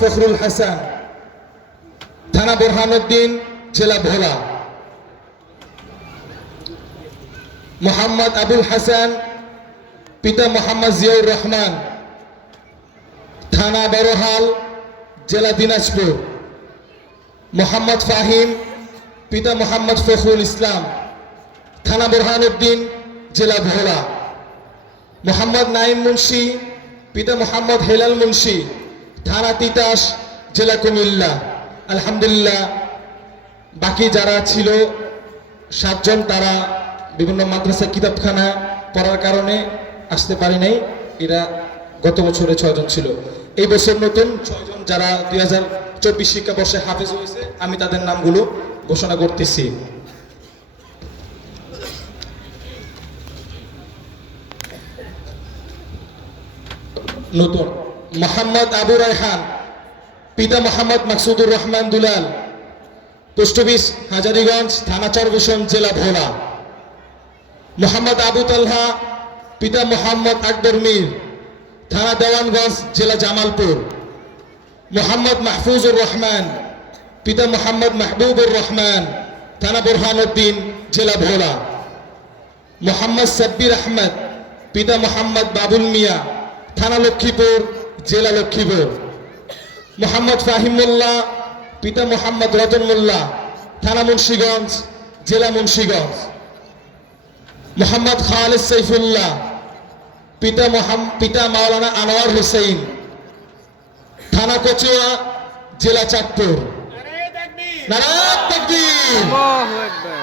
ফখরুল হাসান, থানা বোরহানুদ্দিন, জেলা ভোলা। মোহাম্মদ আবুল হাসান, পিতা মোহাম্মদ জিয়াউর রহমান, থানা বড়হাল, জেলা দিনাজপুর। মোহাম্মদ ফাহিম, পিতা মোহাম্মদ ফখরুল ইসলাম, থানা বোরহানুদ্দিন, জেলা ভোলা। মোহাম্মদ নাইম মুন্সি, পিতা মোহাম্মদ হেলাল মুন্সি, থানা তিতাস, জেলা কুমিল্লা। আলহামদুলিল্লাহ, বাকি যারা ছিল 7 জন, তারা বিভিন্ন মাদ্রাসা কিতাবখানা পড়ার কারণে আসতে পারে নাই। এরা গত বছরে 6 জন ছিল। এই বছর নতুন 6 জন যারা 2024 শিক্ষাবর্ষে হাফেজ হয়েছে, আমি তাদের নামগুলো ঘোষণা করতেছি। নতুন: মোহাম্মদ আবু রায়হান, পিতা মোহাম্মদ মাকসুদুর রহমান দুলাল, পোস্ট অফিস হাজারীগঞ্জ, থানা চরবেশন, জেলা ভোলা। মোহাম্মদ আবু তালহা, পিতা মোহাম্মদ আকবর মীর, থানা দেওয়ানগঞ্জ, জেলা জামালপুর। মোহাম্মদ মাহফুজুর রহমান, পিতা মোহাম্মদ মাহবুবুর রহমান, থানা বোরহানুদ্দিন, জেলা ভোলা। মোহাম্মদ সাব্বির আহমদ, পিতা মোহাম্মদ বাবুল মিয়া, থানা লক্ষ্মীপুর, জেলা লক্ষ্মীপুর। মোহাম্মদ ফাহিমুল্লাহ, পিতা মোহাম্মদ রতন মোল্লা, থানা মুন্সিগঞ্জ, জেলা মুন্সিগঞ্জ। মোহাম্মদ খালেদ সাইফুল্লাহ, পিতা মাওলানা আনোয়ার হোসেন, থানা কচুয়া, জেলা চাঁদপুর। নারায়ে তাকবীর। আল্লাহু আকবার।